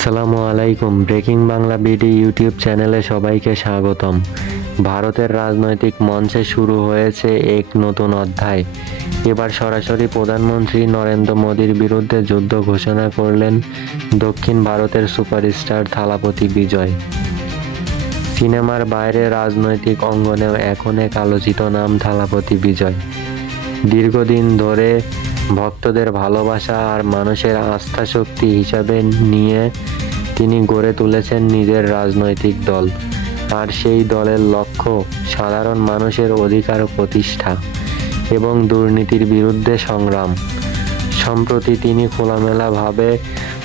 আসসালামু আলাইকুম। Breaking Bangla BD YouTube চ্যানেলে সবাইকে স্বাগতম। ভারতের রাজনৈতিক মঞ্চে শুরু হয়েছে এক নতুন অধ্যায়। এবার সরাসরি প্রধানমন্ত্রী নরেন্দ্র মোদীর বিরুদ্ধে যুদ্ধ ঘোষণা করলেন দক্ষিণ ভারতের সুপারস্টার থালাপতি বিজয়। সিনেমার বাইরে রাজনৈতিক অঙ্গনেও এখন এক আলোচিত নাম থালাপতি বিজয়। দীর্ঘদিন ধরে ভক্তদের ভালোবাসা আর মানুষের আস্থা শক্তি হিসাবে নিয়ে তিনি গড়ে তুলেছেন নিজের রাজনৈতিক দল। আর সেই দলের লক্ষ্য সাধারণ মানুষের অধিকার প্রতিষ্ঠা এবং দুর্নীতির বিরুদ্ধে সংগ্রাম। সম্প্রতি তিনি খোলামেলাভাবে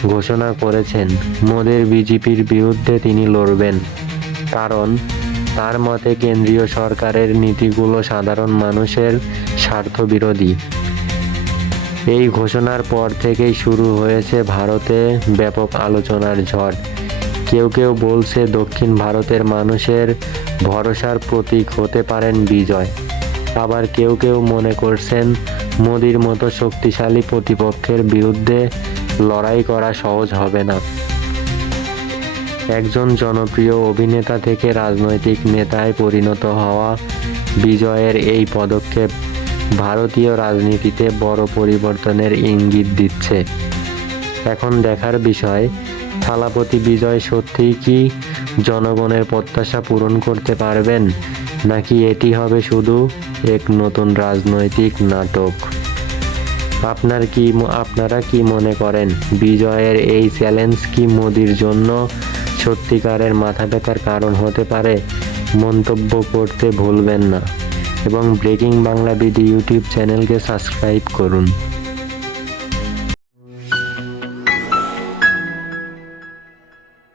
ঘোষণা করেছেন, মোদের বিজেপির বিরুদ্ধে তিনি লড়বেন। কারণ তার মতে কেন্দ্রীয় সরকারের নীতিগুলো সাধারণ মানুষের স্বার্থ বিরোধী এই ঘোষণার পর থেকেই শুরু হয়েছে ভারতে ব্যাপক আলোচনার ঝড়। কেউ কেউ বলছে দক্ষিণ ভারতের মানুষের ভরসার প্রতীক হতে পারেন বিজয়। আবার কেউ কেউ মনে করছেন মোদির মতো শক্তিশালী প্রতিপক্ষের বিরুদ্ধে লড়াই করা সহজ হবে না। একজন জনপ্রিয় অভিনেতা থেকে রাজনৈতিক নেতায় পরিণত হওয়া বিজয়ের এই পদক্ষেপ ভারতীয় রাজনীতিতে বড় পরিবর্তনের ইঙ্গিত দিচ্ছে। এখন দেখার বিষয়, থালাপতি বিজয় সত্যিই কি জনগণের প্রত্যাশা পূরণ করতে পারবেন, নাকি এটি হবে শুধু এক নতুন রাজনৈতিক নাটক? আপনার কি আপনারা কি মনে করেন, বিজয়ের এই চ্যালেঞ্জ কি মোদির জন্য সত্যিকারের মাথা ব্যথার কারণ হতে পারে? মন্তব্য করতে ভুলবেন না। এবং ব্রেকিং বাংলা বিডি ইউটিউব চ্যানেলকে সাবস্ক্রাইব করুন।